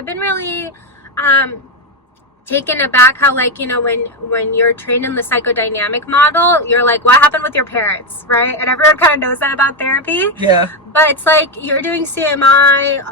I've been really taken aback how, like, you know, when you're trained in the psychodynamic model, you're like, what happened with your parents, right? And everyone kind of knows that about therapy. Yeah. But it's like you're doing CMI,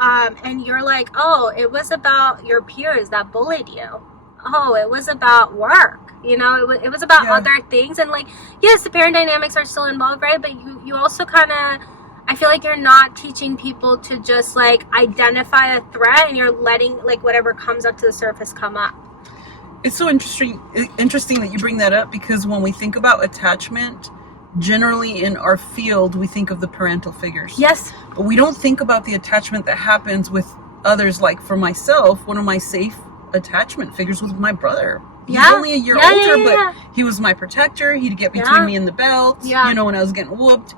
and you're like, oh, it was about your peers that bullied you. Oh, it was about work. You know, it was about other things. And, like, yes, the parent dynamics are still involved, right? But you also kind of, I feel like you're not teaching people to just, like, identify a threat, and you're letting, like, whatever comes up to the surface come up. It's so interesting that you bring that up, because when we think about attachment, generally in our field, we think of the parental figures. Yes. But we don't think about the attachment that happens with others. Like for myself, one of my safe attachment figures was my brother. He's only a year older, but he was my protector. He'd get between me and the belt, you know, when I was getting whooped.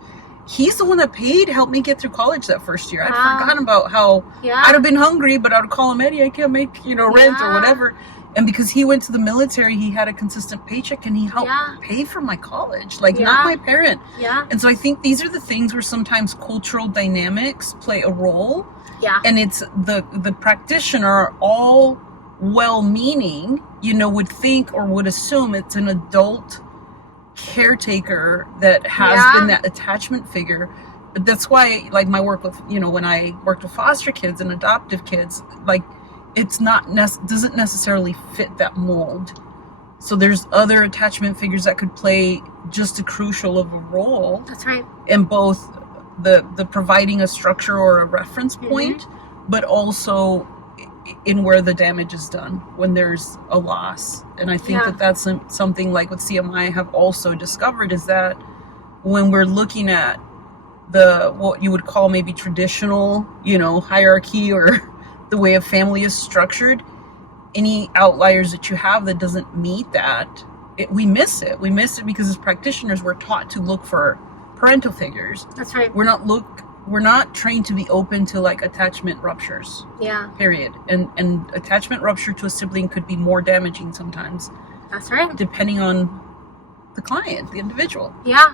He's the one that helped me get through college that first year. I'd forgotten about how I'd have been hungry, but I would call him, Eddie, I can't make, you know, rent or whatever. And because he went to the military, he had a consistent paycheck, and he helped pay for my college, like not my parent. Yeah. And so I think these are the things where sometimes cultural dynamics play a role. Yeah. And it's the practitioner, all well-meaning, you know, would think or would assume it's an adult caretaker that has been that attachment figure. But that's why, like, my work with, you know, when I worked with foster kids and adoptive kids, like, it's not doesn't necessarily fit that mold. So there's other attachment figures that could play just a crucial of a role. That's right. In both the providing a structure or a reference point, but also in where the damage is done when there's a loss. And I think that's something, like with CMI I have also discovered, is that when we're looking at what you would call maybe traditional, you know, hierarchy or the way a family is structured, any outliers that you have that doesn't meet that, we miss it. We miss it because as practitioners, we're taught to look for parental figures. That's right. We're not trained to be open to, like, attachment ruptures. Yeah. Period. And attachment rupture to a sibling could be more damaging sometimes. That's right. Depending on the client, the individual. Yeah.